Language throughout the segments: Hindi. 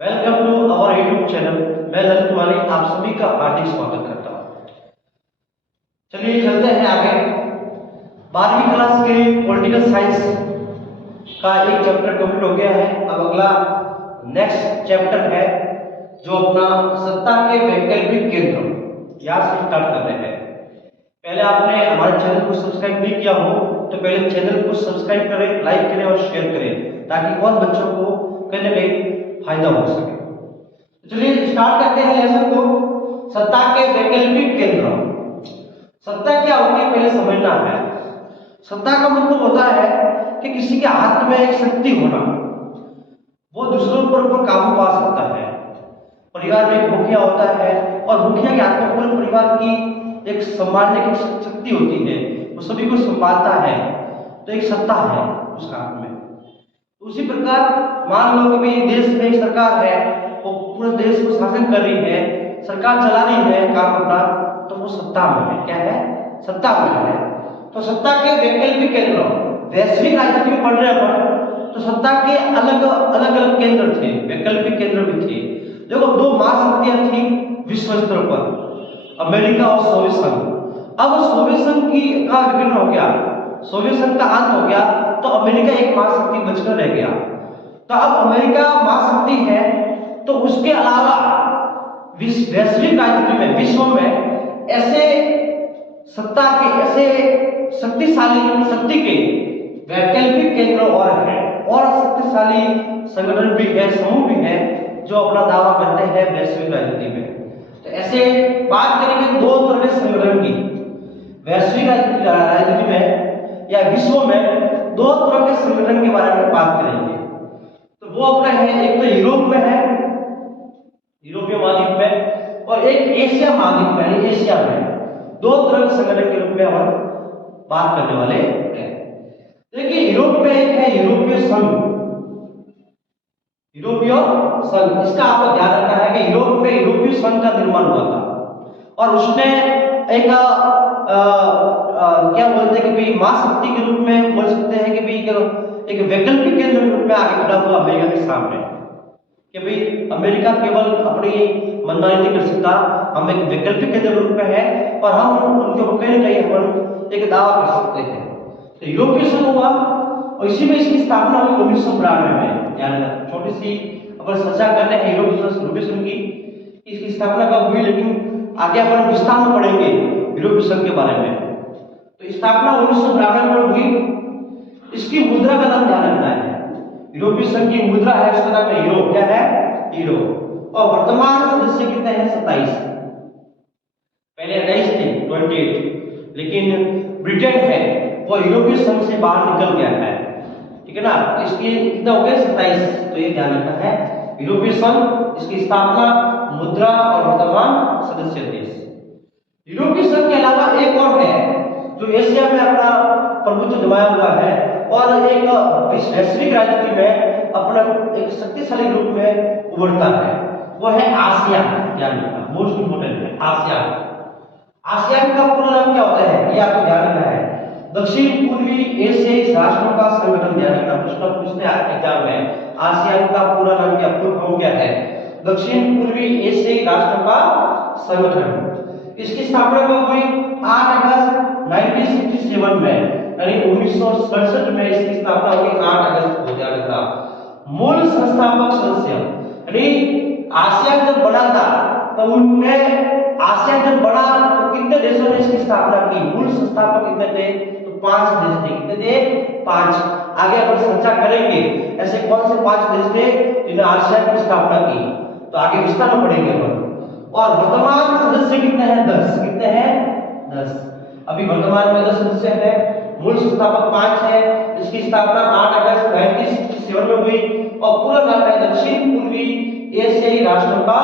Welcome to our YouTube channel. मैं ललित माली आप सभी का हार्दिक स्वागत करता हूँ। चलिए चलते हैं आगे। 12वीं क्लास के पॉलिटिकल साइंस का एक चैप्टर कंप्लीट हो गया है। अब अगला नेक्स्ट चैप्टर है जो अपना सत्ता के वैकल्पिक केंद्र, यहाँ से स्टार्ट कर रहे हैं। पहले आपने हमारे चैनल को सब्सक्राइब नहीं किया हो तो पहले चैनल को सब्सक्राइब करें, लाइक करें और शेयर करें ताकि और बच्चों को कहीं ना कहीं फायदा हो सके। चलिए स्टार्ट करते हैं लेसन को। सत्ता के वैकल्पिक केंद्र। सत्ता क्या होती है पहले समझना है। सत्ता का मतलब होता है कि किसी के हाथ में एक शक्ति होना, वो दूसरों पर काबू पा सकता है। परिवार में एक मुखिया होता है और मुखिया के हाथ में पूरे परिवार की एक संभालने की शक्ति होती है, वो सभी को संभालता है, तो एक सत्ता है उसका हाथ में। उसी प्रकार मान लो कि भाई देश में एक सरकार है, वो पूरे देश को शासन कर रही है, सरकार चला रही है काम अपना, तो वो सत्ता में है। क्या है? सत्ता में है। तो सत्ता के वैकल्पिक केंद्र, वैश्विक राजनीति में पढ़ रहे अपन, तो सत्ता के अलग अलग केंद्र थे, वैकल्पिक केंद्र भी थे। देखो दो महाशक्तियां थी विश्व स्तर पर, अमेरिका और सोवियत संघ। अब सोवियत संघ का विघटन हो गया, सोवियत संघ का अंत हो गया, तो अमेरिका एक महाशक्ति बचकर रह गया। तो अब अमेरिका महाशक्ति है, तो उसके अलावा वैश्विक राजनीति में, विश्व में ऐसे सत्ता के, ऐसे शक्तिशाली शक्ति के वैकल्पिक केंद्र और है, और शक्तिशाली संगठन भी है, समूह भी है जो अपना दावा करते हैं वैश्विक राजनीति में। तो ऐसे बात करेंगे दो तरह के संगठन की वैश्विक राजनीति में या विश्व में, दो तरह के संगठन के बारे में बात करेंगे। तो वो अपने हैं, एक तो यूरोप में है, यूरोपीय महाद्वीप में, और एक एशिया महाद्वीप में, यानी एशिया में। दो तरह के संगठन के रूप में हम बात करने वाले हैं। देखिए यूरोप में एक है यूरोपीय संघ, यूरोपीय संघ। इसका आपको ध्यान रखना है कि यूरोप में यूरोपीय संघ का निर्माण हुआ था और उसने एक क्या बोलते हैं कि भाई महाशक्ति के रूप में बोल सकते हैं कि भाई एक वैकल्पिक केंद्र के रूप में आगे खड़ा हुआ अमेरिका के सामने कि भाई अमेरिका केवल अपनी मनमानी नहीं कर सकता, हम एक वैकल्पिक केंद्र रूप में है और हम उनके ऊपर कहीं ना कहीं हम एक दावा कर सकते हैं। तो यूरोपीय संघ हुआ और इसी में इसकी स्थापना हुई 1992 में। ध्यान रखना, छोटी सी अपन चर्चा करते हैं यूरोपीय संघ की, इसकी स्थापना कब हुई, लेकिन आगे अपन विस्तार में पढ़ेंगे यूरोपीय संघ के बारे में। तो स्थापना 1992 में हुई। इसकी मुद्रा का नाम ध्यान रखना है, यूरोपीय संघ की मुद्रा है, उसका नाम है यूरो। क्या है? यूरो। और वर्तमान सदस्य कितने हैं? 27। पहले 28 थे, 28, लेकिन ब्रिटेन है वो यूरोपीय संघ से बाहर निकल गया है, ठीक है ना। इसके कितना हो गए? 27। तो ये ध्यान रखना है, यूरोपीय संघ, इसकी स्थापना, मुद्रा और वर्तमान सदस्य देश। यूरोपीय संघ के अलावा एक और है जो एशिया में अपना प्रभुत्व जमाया हुआ है और एक वैश्विक राजनीति में अपना एक शक्तिशाली रूप में उभरता है, वो है आसियान। ध्यान रखना, मोस्ट इंपोर्टेंट है आसियान। आसियान का पूरा नाम क्या होता है ये आपको ध्यान रखना है, दक्षिण पूर्वी एशियाई राष्ट्रों का संगठन। ध्यान रखना, प्रश्न पूछते हैं एग्जाम में, आसियान का पूरा नाम क्या, फुल फॉर्म क्या है? दक्षिण पूर्वी एशियाई राष्ट्रों का संगठन। इसकी स्थापना कब हुई? 8 अगस्त 1967 में, यानी 1967 में इसकी स्थापना हुई, 8 अगस्त को। ध्यान रखना, मूल संस्थापक सदस्य, यानी आसियान जब बना था तो उनने, आसियान जब बना तो कितने देशों ने इसकी स्थापना की? मूल संस्थापक कितने थे? तो 5 देश थे। कितने थे? 5। आगे अपन चर्चा करेंगे ऐसे कौन से 5 देश थे जिन्होंने आसियान की स्थापना की, तो आगे विस्तार में पढ़ेंगे अपन। और वर्तमान सदस्य कितने हैं? 10। कितने हैं? 10। अभी वर्तमान में 10 सदस्य हैं, मूल संस्थापक 5 है। इसकी स्थापना 8 अगस्त 1967 में हुई और पूरा नाम है दक्षिण पूर्वी एशियाई राष्ट्रों का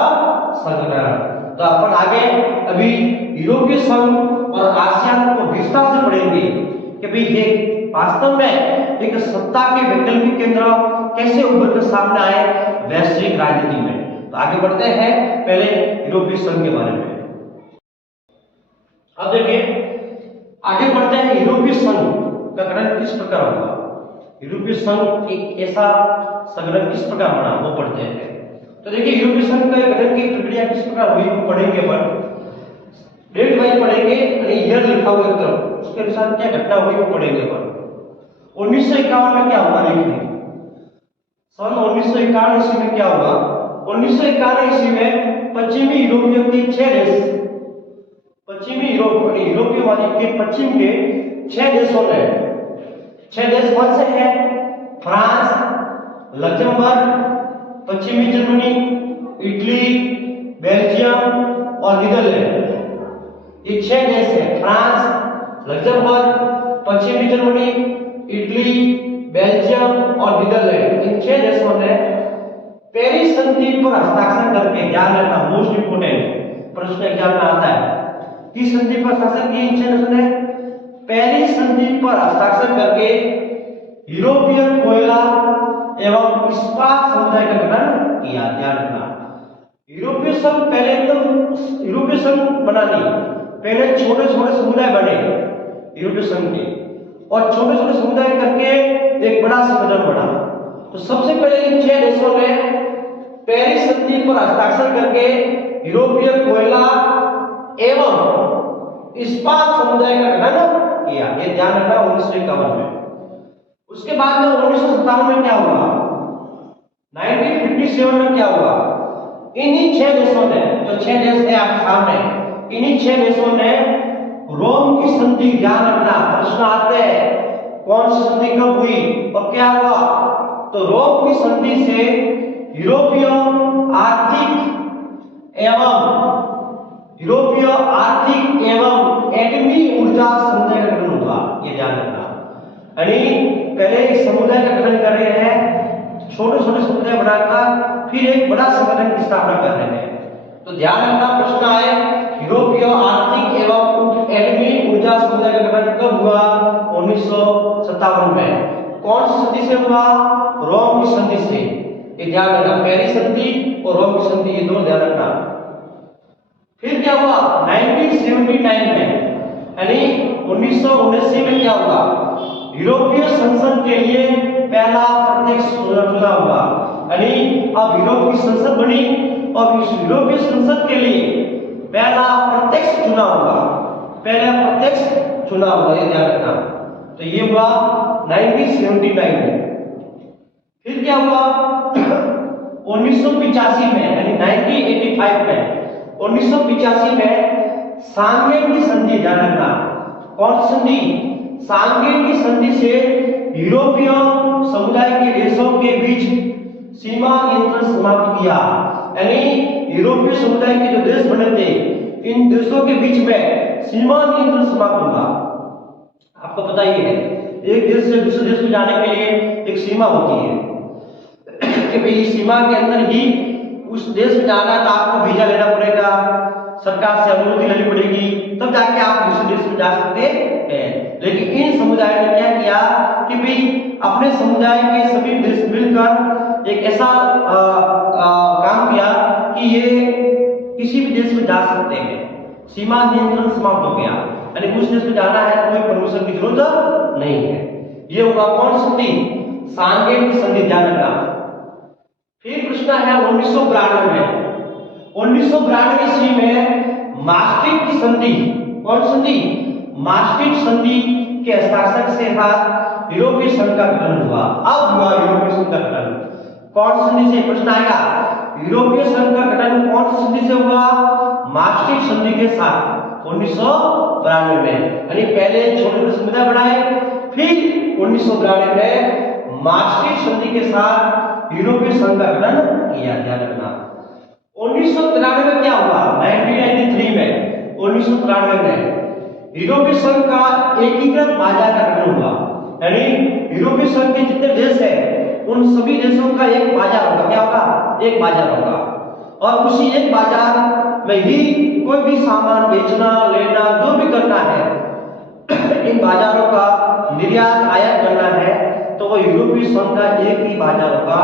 संगठन। तो अपन आगे अभी यूरोपीय संघ और आसियान को विस्तार से पढ़ेंगे कि भाई ये वास्तव में एक सत्ता के वैकल्पिक केंद्र कैसे उभर कर सामने आए वैश्विक राजनीति में। तो आगे बढ़ते हैं पहले यूरोपीय संघ के बारे में। अब देखिए आगे बढ़ते हैं, यूरोपीय संघ का गठन किस प्रकार हुआ, यूरोपीय संघ एक ऐसा संगठन किस प्रकार बना वो पढ़ते हैं। तो देखिए यूरोपीय संघ का गठन की प्रक्रिया किस प्रकार हुई पढ़ेंगे अपन, डेट वाइज पढ़ेंगे, ईयर लिखा हुआ एक तरफ, उसके अनुसार क्या घटना हुई वो पढ़ेंगे अपन। 1951 में क्या हुआ देखिए, सन 1951 ईस्वी में क्या हुआ। 1951 ईस्वी में पश्चिमी यूरोपीय के 6 देश, पश्चिमी यूरोपीय महाद्वीप के पश्चिम के 6 देशों ने, 6 देश कौन से हैं, फ्रांस, लक्जमबर्ग, पश्चिमी जर्मनी, इटली, बेल्जियम और नीदरलैंड। ये 6 देश हैं, फ्रांस, लक्जमबर्ग, पश्चिमी जर्मनी, इटली, बेल्जियम और नीदरलैंड। इन 6 देशों ने पेरिस संधि पर हस्ताक्षर करके, ध्यान रखना मोस्ट इंपोर्टेंट प्रश्न एग्जाम में आता है, किस संधि पर हस्ताक्षर किए इन 6 देशों ने, पेरिस संधि पर हस्ताक्षर करके यूरोपीय कोयला एवं इस्पात समुदाय का गठन किया। ध्यान रखना यूरोपीय संघ पहले एकदम यूरोपीय संघ बना नहीं, पहले छोटे छोटे समुदाय बने यूरोपीय संघ के, और छोटे छोटे समुदाय करके एक बड़ा संगठन बना। तो सबसे पहले इन 6 देशों ने पेरिस संधि पर हस्ताक्षर करके यूरोपीय कोयला एवं इस्पात समुदाय का गठन किया। ये ध्यान रखना 1951 में। उसके बाद में 1957 में क्या हुआ, 1957 में क्या हुआ, इन्हीं 6 देशों ने, जो 6 देश है आपके सामने, इन्हीं 6 देशों ने रोम की संधि, ध्यान रखना प्रश्न आते हैं कौन सी संधि कब हुई और क्या हुआ, तो रोम की संधि से यूरोपीय आर्थिक एवं एटमी ऊर्जा समुदाय का गठन हुआ। ये ध्यान रखना, यानी पहले एक समुदाय का गठन कर रहे हैं, छोटे छोटे समुदाय बनाकर फिर एक बड़ा संगठन की स्थापना कर रहे हैं। तो ध्यान रखना प्रश्न आए, यूरोपीय आर्थिक एवं एटमी ऊर्जा समुदाय का गठन कब हुआ, 1957 में। कौन सी संधि से हुआ, रोम की संधि से। ये ध्यान रखना, पेरिस संधि और रोम की संधि, ये दोनों ध्यान रखना। फिर क्या हुआ 1979 में, यानी 1979 में क्या हुआ, यूरोपीय संसद के लिए पहला प्रत्यक्ष चुनाव हुआ। यानी अब यूरोप की संसद बनी और इस यूरोपीय संसद के लिए पहला प्रत्यक्ष चुनाव हुआ, पहला प्रत्यक्ष चुनाव हुआ, ये ध्यान रखना। तो ये हुआ 1979 में। फिर क्या हुआ 1985 में, यानी 1985 में, 1985 में सांगेन की संधि, ध्यान रखना कौन सी संधि, सांगेन की संधि से यूरोपीय समुदाय के देशों के बीच सीमा नियंत्रण समाप्त किया। यानी यूरोपीय समुदाय के जो देश बने थे, इन देशों के बीच में सीमा नियंत्रण समाप्त हुआ। आपको पता ही है, एक देश से दूसरे देश में जाने के लिए एक सीमा होती है कि भाई इस सीमा के अंदर ही उस देश में जाना है तो आपको वीजा लेना पड़ेगा, सरकार से अनुमति लेनी पड़ेगी, तब जाके आप दूसरे देश में जा सकते हैं। लेकिन इन समुदाय ने क्या किया कि भाई अपने समुदाय के सभी देश मिलकर एक ऐसा काम किया कि ये किसी भी देश में जा सकते हैं, सीमा नियंत्रण समाप्त हो गया। यानी उस देश में जाना है तो कोई परमिशन की जरूरत नहीं है। ये हुआ कौन संधि, सांगेन की संधि, ध्यान रखना। फिर प्रश्न है 1992 में, 1992 ईस्वी में मास्ट्रिक्ट की संधि, कौन संधि, मास्ट्रिक्ट संधि के हस्ताक्षर से बाद यूरोपीय संघ का गठन हुआ। अब हुआ यूरोपीय संघ का गठन, कौन सी संधि से, प्रश्न आएगा यूरोपीय संघ का गठन कौन सी संधि से हुआ, मास्ट्रिक्ट संधि के साथ 1992 में। यानी पहले छोटे छोटे समुदाय बनाए, फिर 1992 में मास्ट्रिक्ट संधि के साथ यूरोपीय संघ का गठन किया। ध्यान रखना 1993 में क्या हुआ, 1993 में, 1993 में यूरोपीय संघ का एकीकृत बाजार का गठन हुआ। यानी यूरोपीय संघ के जितने देश हैं उन सभी देशों का एक बाजार होगा। क्या होगा, एक बाजार होगा, और उसी एक बाजार में ही कोई भी सामान बेचना लेना जो भी करना है, इन बाजारों का निर्यात आयात करना है, तो वो यूरोपीय संघ का एक ही बाजार होगा।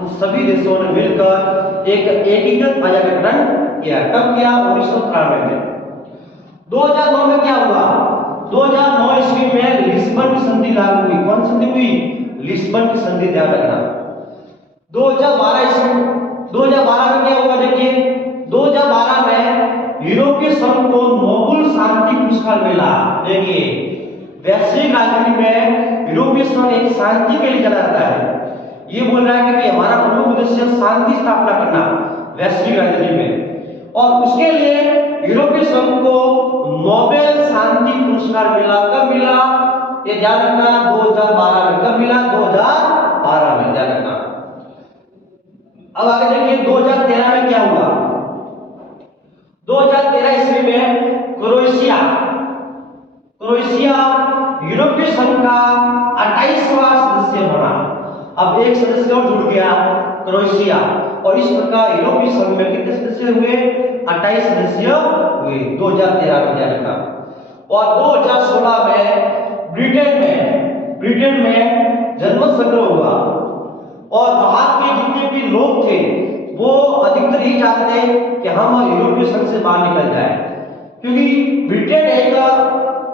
उन सभी देशों ने मिलकर एक एकीकृत बाजार का गठन किया। कब किया, 1993 में। 2009 में क्या हुआ, 2009 ईस्वी में लिस्बन की संधि लागू हुई। कौन संधि हुई, लिस्बन की संधि, ध्यान रखना। 2012 में पुरस्कार मिला। देखिए वैश्विक राजनीति में यूरोपीय संघ एक शांति के लिए जाना जाता है। ये बोल रहा है कि हमारा प्रमुख उद्देश्य शांति स्थापना करना वैश्विक राजनीति में, और उसके लिए यूरोपीय संघ को नोबेल शांति पुरस्कार मिला। कब मिला? ये ध्यान रखना, 2012 में। कब मिला? 2012 में, ध्यान रखना। अब आगे देखिए 2013 में क्या हुआ। 2013 ईस्वी में क्रोएशिया यूरोपीय संघ का 28वां सदस्य बना। अब एक सदस्य और जुड़ गया, क्रोएशिया, और इस प्रकार यूरोपीय संघ में कितने सदस्य हुए? 28 सदस्य हुए 2013 में, ध्यान रखना। और 2016 में ब्रिटेन में जनमत संग्रह हुआ, और वहां के जितने भी लोग थे वो अधिकतर ये चाहते थे कि हम यूरोपीय संघ से बाहर निकल जाए, क्योंकि ब्रिटेन एक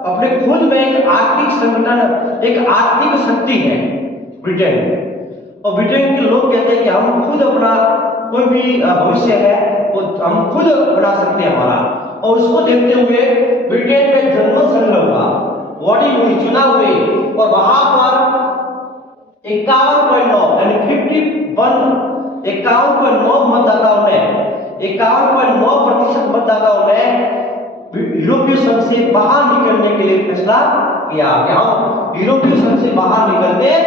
अपने खुद में एक आर्थिक संगठन, एक आर्थिक शक्ति है ब्रिटेन। और ब्रिटेन के लोग कहते हैं कि हम खुद अपना कोई भी भविष्य है वो हम खुद बना सकते हैं हमारा। और उसको देखते हुए ब्रिटेन में जनमत संग्रह हुआ, वोटिंग हुई, चुनाव हुए, और वहां पर 51.9 यानी 51.9 मतदाताओं ने 51.9% मतदाताओं ने यूरोपीय संघ से बाहर निकलने के लिए फैसला किया कि हम यूरोपीय संघ से बाहर निकलते हैं।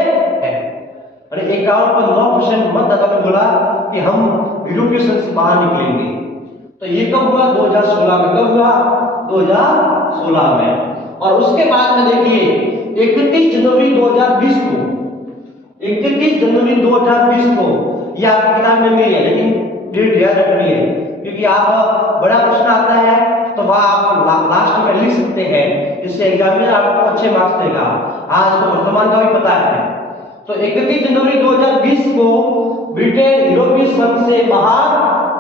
51.9% मतदाताओं ने बोला कि हम यूरोपीय संघ से बाहर निकलेंगे। तो ये कब हुआ? 2016 में। कब हुआ? 2016 में। और उसके बाद में देखिए 31 जनवरी 2020 को, 31 जनवरी 2020 को, यह आपकी किताब में मिली है, लेकिन डेट याद रखनी है, क्योंकि आप बड़ा प्रश्न आता है तो वह आप लास्ट में लिख सकते हैं, इससे एग्जामिनर आपको अच्छे मार्क्स देगा। आज तो वर्तमान का भी पता है। तो 31 जनवरी 2020 को ब्रिटेन यूरोपीय संघ से बाहर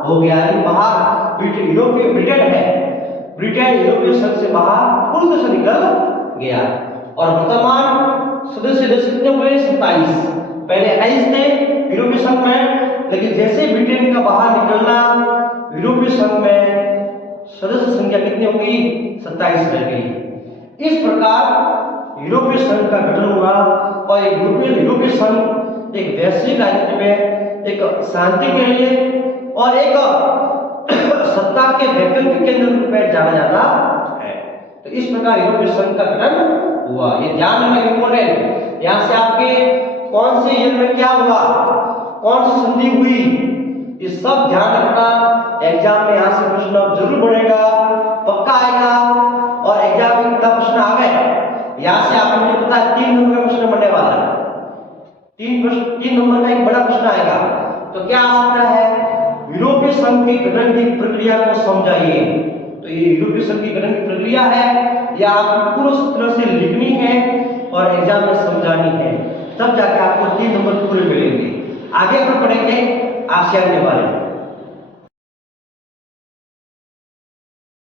हो गया। बाहर ब्रिटेन यूरोपीय संघ से बाहर पूर्ण से निकल गया। और वर्तमान सदस्य देश कितने हुए? 27। पहले 28 थे यूरोपीय संघ में, लेकिन जैसे ब्रिटेन का बाहर निकलना यूरोपीय संघ में सदस्य संख्या कितनी होगी? 27 रह गई। इस प्रकार यूरोपीय संघ का गठन हुआ, और यूरोपीय संघ एक वैश्विक राजनीति में एक शांति के लिए और एक सत्ता के वैकल्पिक केंद्र के रूप में जाना जाता है। तो इस प्रकार यूरोपीय संघ का गठन हुआ। ये ध्यान रखना इंपॉर्टेंट। यहाँ से आपके कौन से ईयर में क्या हुआ, कौन सी संधि हुई, ये सब ध्यान रखना। एग्जाम में यहाँ से प्रश्न जरूर बढ़ेगा, पक्का आएगा। और एग्जाम में कितना प्रश्न आ गए, यहाँ से आपको मुझे पता है 3 नंबर का प्रश्न बनने वाला है। 3 नंबर का एक बड़ा प्रश्न आएगा। तो क्या आ सकता है? यूरोपीय संघ की गठन की प्रक्रिया को समझाइए। तो ये यूरोपीय संघ की गठन की प्रक्रिया है, या आपको पूर्ण सूत्र से लिखनी है और एग्जाम में समझानी है, तब जाके आपको 3 नंबर पूरे मिलेंगे। आगे अपन पढ़ेंगे आसियान के बारे में।